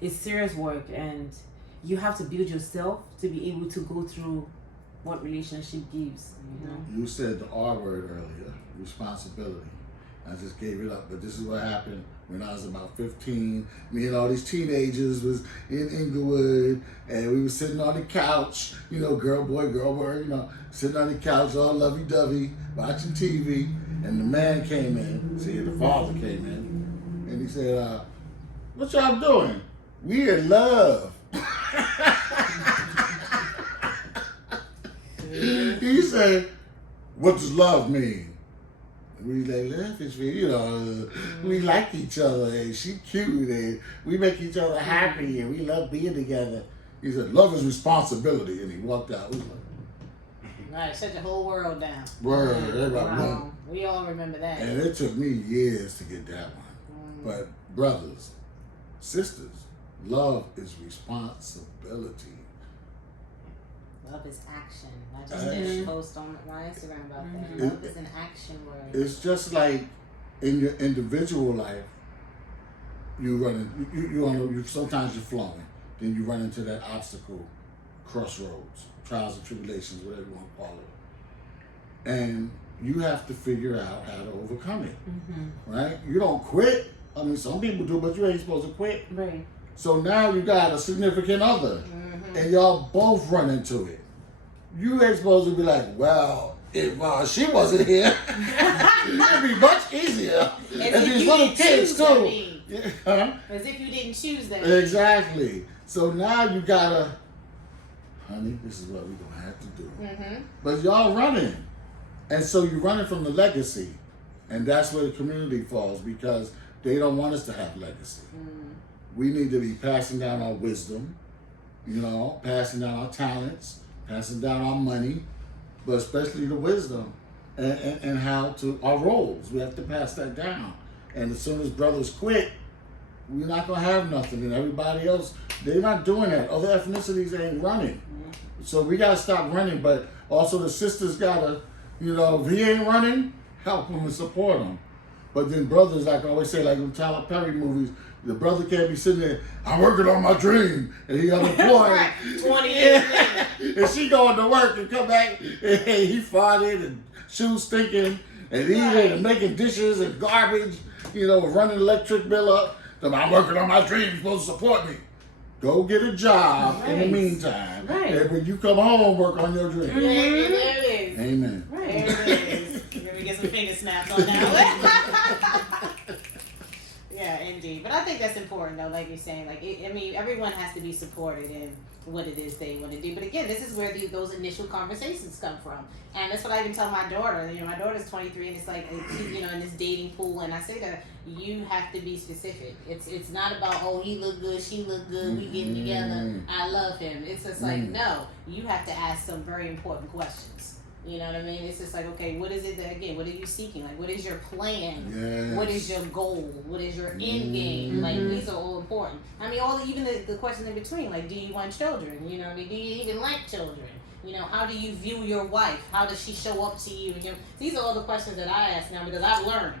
it's serious work. And you have to build yourself to be able to go through what relationship gives, you know? You said the R word earlier, responsibility. I just gave it up, but this is what happened when I was about 15. Me and all these teenagers was in Inglewood, and we were sitting on the couch, you know, girl, boy, you know, sitting on the couch all lovey-dovey, watching TV, and the man came in, the father came in, and he said, what y'all doing? We in love. He said, what does love mean? We like, love is, you know, we like each other and she cute and we make each other happy and we love being together. He said, love is responsibility, and he walked out. We was like, Right, shut the whole world down. word, everybody went. We all remember that. And it took me years to get that one. But brothers, sisters, love is responsibility. Love is action. I just did a post on my Instagram about that. Love is an action word. It's just like in your individual life, you sometimes you're flowing, then you run into that obstacle, crossroads, trials and tribulations, whatever you want to call it, and you have to figure out how to overcome it. Right? You don't quit. I mean, some people do, but you ain't supposed to quit. Right. So now you got a significant other, and y'all both run into it. You ain't supposed to be like, well, if she wasn't here, it'd be much easier. And these little kids too. As if you didn't choose them. Exactly. So now you gotta, honey, this is what we're gonna have to do. But y'all running, and so you're running from the legacy, and that's where the community falls because they don't want us to have legacy. We need to be passing down our wisdom, you know, passing down our talents, passing down our money, but especially the wisdom and how to, our roles. We have to pass that down. And as soon as brothers quit, we're not going to have nothing. And everybody else, they're not doing that. Other ethnicities ain't running. So we got to stop running. But also the sisters got to, you know, if he ain't running, help him and support him. But then brothers, like I always say, like in Tyler Perry movies, the brother can't be sitting there, I'm working on my dream, and he unemployed. 20 years later. And she going to work and come back, and he farted and shoes stinking, and eating and making dishes and garbage, you know, running the electric bill up. So I'm working on my dream, you're supposed to support me. Go get a job in the meantime. And when you come home, work on your dream. There it is. Amen. There it is. Maybe get some finger snaps on that one. Yeah, indeed. But I think that's important, though, like you're saying. Like, I mean, everyone has to be supported in what it is they want to do. But again, this is where those initial conversations come from. And that's what I can tell my daughter. You know, my daughter's 23, and it's like, you know, in this dating pool. And I say to her, you have to be specific. It's not about, oh, he look good, she look good, we getting together, I love him. It's just like, no, you have to ask some very important questions. You know what I mean? It's just like, okay, what is it that, again, what are you seeking? Like, what is your plan? Yes. What is your goal? What is your end game? Like, these are all important. I mean, even the questions in between, like, do you want children? You know, do you even like children? You know, how do you view your wife? How does she show up to you? You know, these are all the questions that I ask now because I've learned.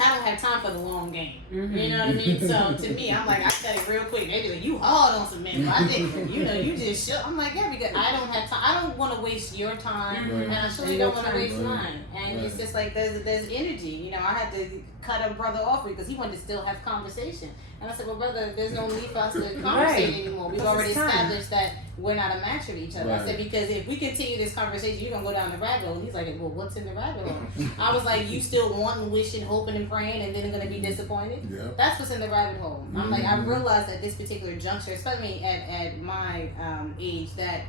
I don't have time for the long game. Mm-hmm. You know what I mean? So to me, I'm like, I said it real quick. They be like, you hard on some men. But I think, you just shook. I'm like, yeah, because I don't have time. I don't want to waste your time, Right. and I surely And don't your want to time. waste Right. mine. And Right. it's just like there's energy. I had to cut a brother off because he wanted to still have conversation. And I said, well, brother, there's no need for us to conversate Right. anymore. We've Because already it's time. established that we're not a match with each other. I Right. said, because if we continue this conversation, you're going to go down the rabbit hole. He's like, well, what's in the rabbit hole? I was like, you still wanting, wishing, hoping, and praying, and then going to be disappointed? Yeah. That's what's in the rabbit hole. I'm like, I realized at this particular juncture, especially at my age, that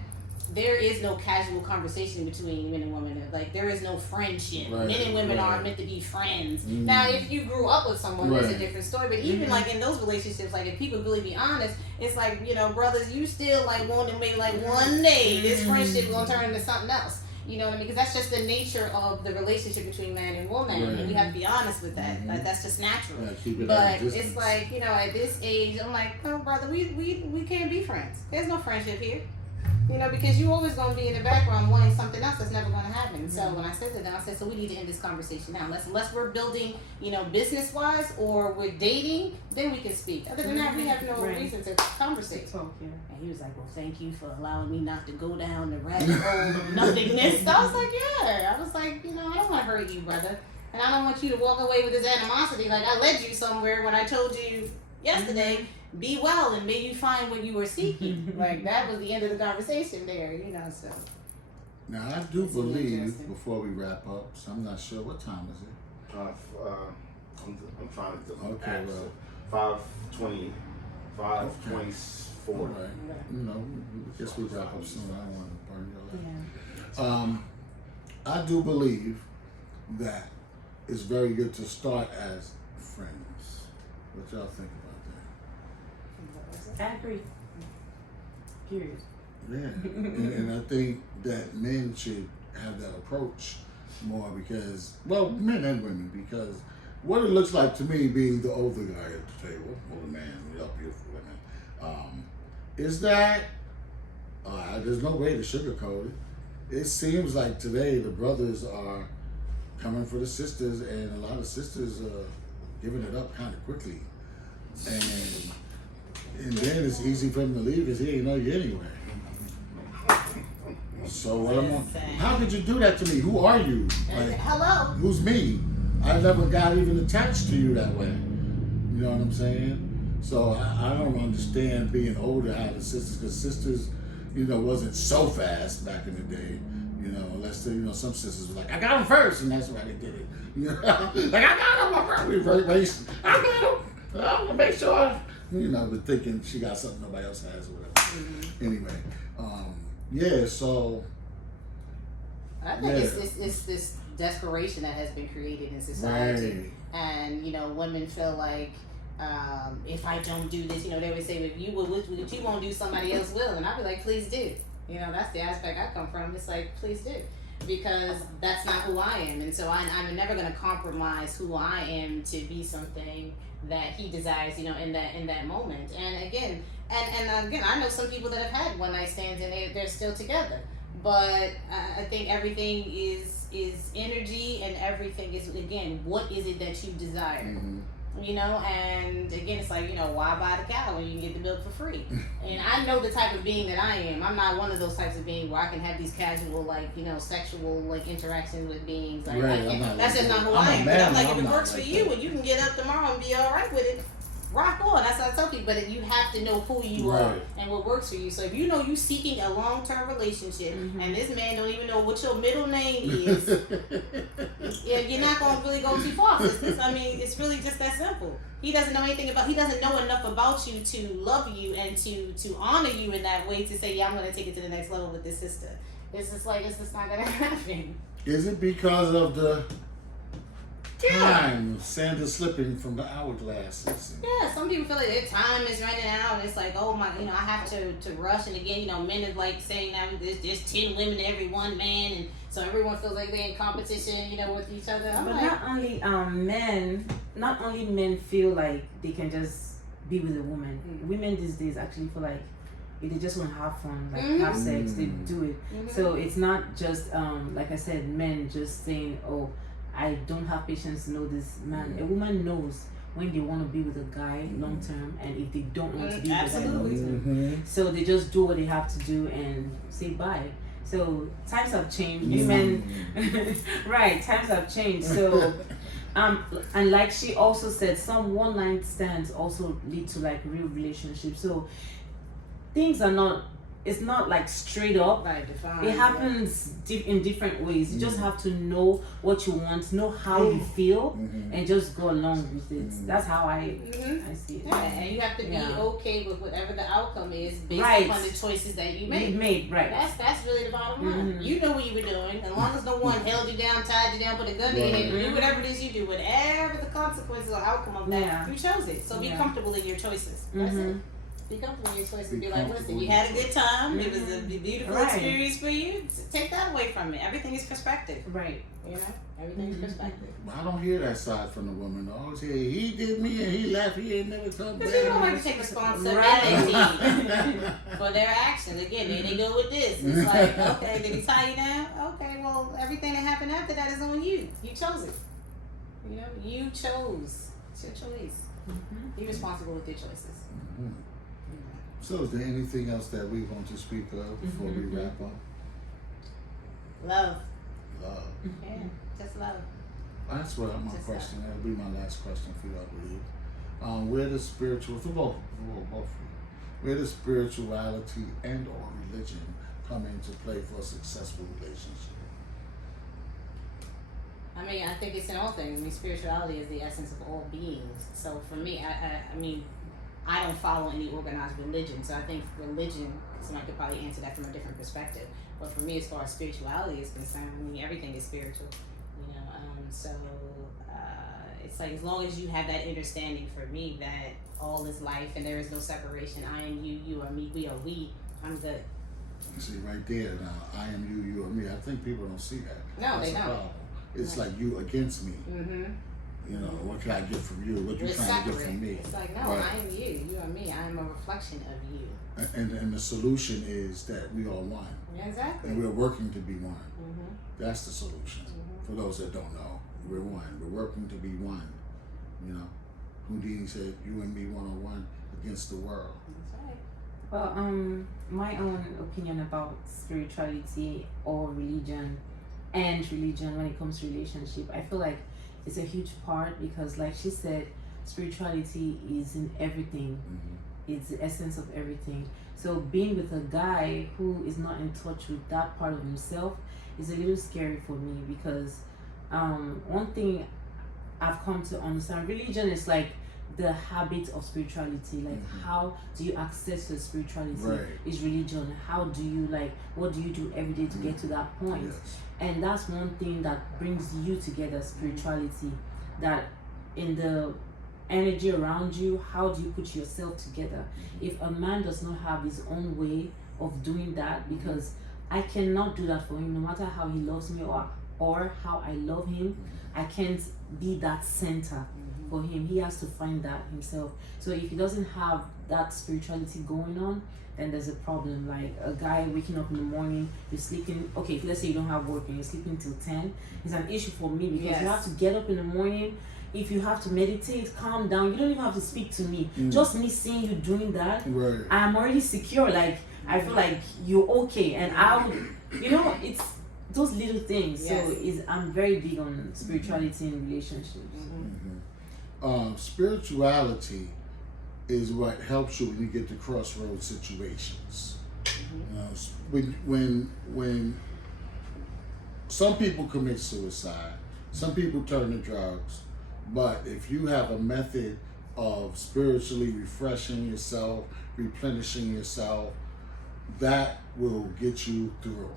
there is no casual conversation between men and women. Like, there is no friendship. Right, Men and women right. aren't meant to be friends. Mm. Now, if you grew up with someone, that's a Right. different story. But even like in those relationships, like if people really be honest, it's like, brothers, you still like want to maybe like one day this friendship gonna turn into something else. You know what I mean? Because that's just the nature of the relationship between man and woman, Right. and we have to be honest with that. Mhm. Like, that's just natural. Yeah, keep it But at a distance. it's like, at this age, I'm like, oh, brother, we can't be friends. There's no friendship here. Because you always going to be in the background wanting something else that's never going to happen. So when I said to them, I said, so we need to end this conversation now. Unless we're building, business-wise or we're dating, then we can speak. Other than that, we have no Right. reason to conversate. Talk, yeah. And he was like, well, thank you for allowing me not to go down the rabbit hole of nothingness. I was like, yeah. I was like, I don't want to hurt you, brother. And I don't want you to walk away with this animosity. Like, I led you somewhere when I told you yesterday, be well and may you find what you were seeking. Like, that was the end of the conversation there, so. Now, I do It's believe, interesting. before we wrap up, so I'm not sure, what time is it? I'm trying to do Okay, well. 5:20, 5:24. All right. I guess we wrap up soon. I don't want to burn your life. Yeah. I do believe that it's very good to start as friends. What y'all think about I agree. Period. that? Yeah. and I think that men should have that approach more because, well, men and women, because what it looks like to me, being the older guy at the table, older man, y'all beautiful women, is that there's no way to sugarcoat it. It seems like today the brothers are coming for the sisters, and a lot of sisters are giving it up kind of quickly. And then it's easy for him to leave because he ain't know you anyway. So what I'm on, how could you do that to me? Who are you? Like, Hello. who's me? I never got even attached to you that way. You know what I'm saying? So I don't understand being older how the sisters, because sisters, wasn't so fast back in the day. Unless some sisters were like, I got him first, and that's why they did it. Like, I got him, I got him. I'm gonna make sure. But thinking she got something nobody else has or whatever. Mm-hmm. Anyway, so. I think it's this desperation that has been created in society. Right. And, women feel like, if I don't do this, they always say, if you will, what you won't do, somebody else will. And I'll be like, please do. That's the aspect I come from. It's like, please do. Because that's not who I am. And so I'm never going to compromise who I am to be something that he desires, in that moment. And again, I know some people that have had one night stands and they're still together. But I think everything is energy, and everything is, again, what is it that you desire? Mm-hmm. And again, it's like, why buy the cow when you can get the milk for free? And I know the type of being that I am. I'm not one of those types of beings where I can have these casual, sexual, interactions with beings. Like, Right, I can't, not that's like just that. not who I'm I a am. man, But I'm like, and if I'm it not works for like you that. and you can get up tomorrow and be all right with it, rock on. That's what I tell people. But you have to know who you are Right. and what works for you. So if you seeking a long-term relationship, and this man don't even know what your middle name is, yeah, you're not going to really go too far. It's really just that simple. He doesn't know enough about you to love you and to honor you in that way, to say, yeah, I'm going to take it to the next level with this sister. It's just not going to happen. Is it because of the time sand is slipping from the hourglasses? Yeah, some people feel like their time is running out. It's like, oh my, I have to rush. And again, men is like saying that there's 10 women to every one man, and so everyone feels like they're in competition, with each other. But not only men feel like they can just be with a woman. Women these days actually feel like if they just want to have fun, have sex, they do it. So it's not just like I said, men just saying, oh, I don't have patience to know this man. A woman knows when they want to be with a guy long term and if they don't want to be with a guy Absolutely. long term. So they just do what they have to do and say bye. So times have changed. Women, right? Times have changed. So, and like she also said, some one night stands also lead to like real relationships. So things are not. It's not like straight up. Right, defined. It happens in different ways. You just have to know what you want, know how you feel, and just go along with it. That's how I see it. Yeah, and you have to be okay with whatever the outcome is based Right. upon the choices that you make. You've made, right. That's really the bottom line. You know what you were doing. As long as no one held you down, tied you down, put a gun to your head, do whatever it is you do, whatever the consequences or outcome of that, you chose it. So be comfortable in your choices. That's it. Be comfortable in your choices and be like, listen, you had a good time. It was a beautiful experience for you. Take that away from it. Everything is perspective. Right. You know? Everything is perspective. I don't hear that side from the woman. I always hear he did me and he left. He ain't never come back. Because people don't like to take responsibility for their actions. Again, they go with this. It's like, okay, did he tie you down? Okay, well, everything that happened after that is on you. You chose it. You know, you chose. It's your choice. Be responsible with your choices. So is there anything else that we want to speak of before we wrap up? Love. Love. Yeah, just love. That's what my Just question. That'll be my last question for you, I believe. Where does spiritual, for both of you, where does spirituality and or religion come into play for a successful relationship? I mean, I think it's in all things. I mean, spirituality is the essence of all beings. So for me, I mean, I don't follow any organized religion, so I think religion, somebody could probably answer that from a different perspective. But for me, as far as spirituality is concerned, I mean, everything is spiritual, you know. It's like as long as you have that understanding, for me, that all is life and there is no separation. I am you, you are me, we are we. I'm good. You see right there now, I am you, you are me. I think people don't see that. No, That's they a don't. problem. It's like you against me. You know, what can I get from you? What you We're trying separate. to get from me? It's like, no, I am you, you are me. I am a reflection of you. And the solution is that we are one. Yeah, exactly. And we're working to be one. That's the solution. For those that don't know, we're one. We're working to be one. You know, Houdini said, "You and me 1-on-1 against the world." That's right. Well, my own opinion about spirituality or religion when it comes to relationship, I feel like it's a huge part because, like she said, spirituality is in everything. It's the essence of everything. So being with a guy who is not in touch with that part of himself is a little scary for me because one thing I've come to understand, religion is like the habit of spirituality. Like how do you access the spirituality is religion. How do you what do you do every day to get to that point? Yes. And that's one thing that brings you together, spirituality. That in the energy around you, how do you put yourself together? If a man does not have his own way of doing that, because I cannot do that for him, no matter how he loves me or how I love him, I can't be that center for him. He has to find that himself. So if he doesn't have that spirituality going on, then there's a problem. Like a guy waking up in the morning, you're sleeping, okay, let's say you don't have work and you're sleeping till 10, it's an issue for me because you have to get up in the morning. If you have to meditate, calm down, you don't even have to speak to me. Just me seeing you doing that, I'm already secure. Like I feel like you're okay, and I would, it's those little things. So I'm very big on spirituality in relationships. Spirituality is what helps you when you get to crossroads situations. You know, when some people commit suicide, some people turn to drugs, but if you have a method of spiritually refreshing yourself, replenishing yourself, that will get you through.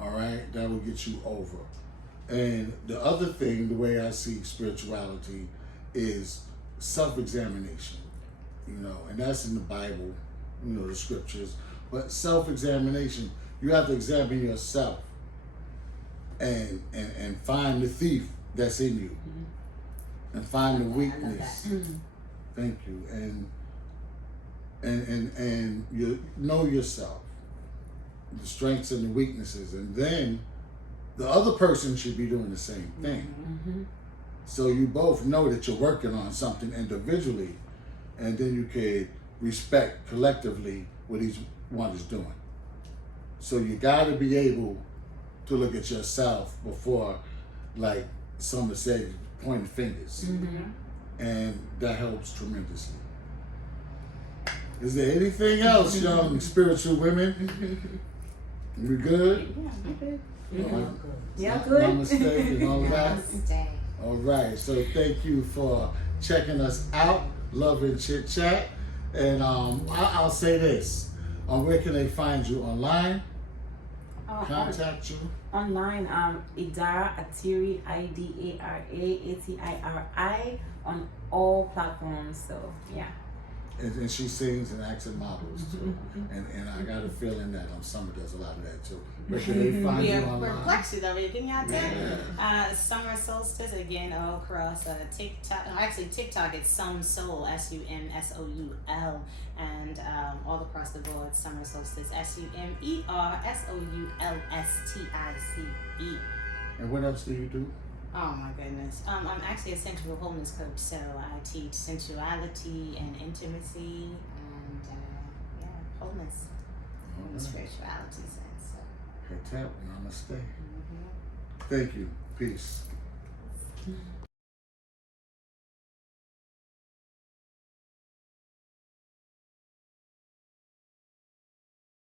All right, that will get you over. And the other thing, the way I see spirituality, is self-examination. And that's in the Bible, the scriptures. But self-examination, you have to examine yourself and find the thief that's in you, and find the weakness. Thank you. And you know yourself, the strengths and the weaknesses, and then the other person should be doing the same thing. Mm-hmm. So you both know that you're working on something individually, and then you can respect collectively what each one is doing. So you got to be able to look at yourself before, like Summer said, pointing fingers. And that helps tremendously. Is there anything else, young spiritual women? We good? Yeah, I'm good. Yeah, good. Namaste and all of that. Namaste. All right, so thank you for checking us out, Love and Chit Chat. And I'll say this, where can they find you online? Contact you? Online, Idara, Atiri, IDARA, ATIRI on all platforms. So yeah. And she sings and acts and models too. and I got a feeling that Summer does a lot of that too. Where can they find you We're online? flexed over here. Getting out there. Summer Soulstice again all across TikTok. Actually, TikTok it's Some Soul SUMSOUL, and all across the board Summer Soulstice SUMERSOULSTICE. And what else do you do? Oh my goodness. I'm actually a sensual wholeness coach, so I teach sensuality and intimacy and wholeness in the spirituality sense. So. Namaste. Thank you. Peace.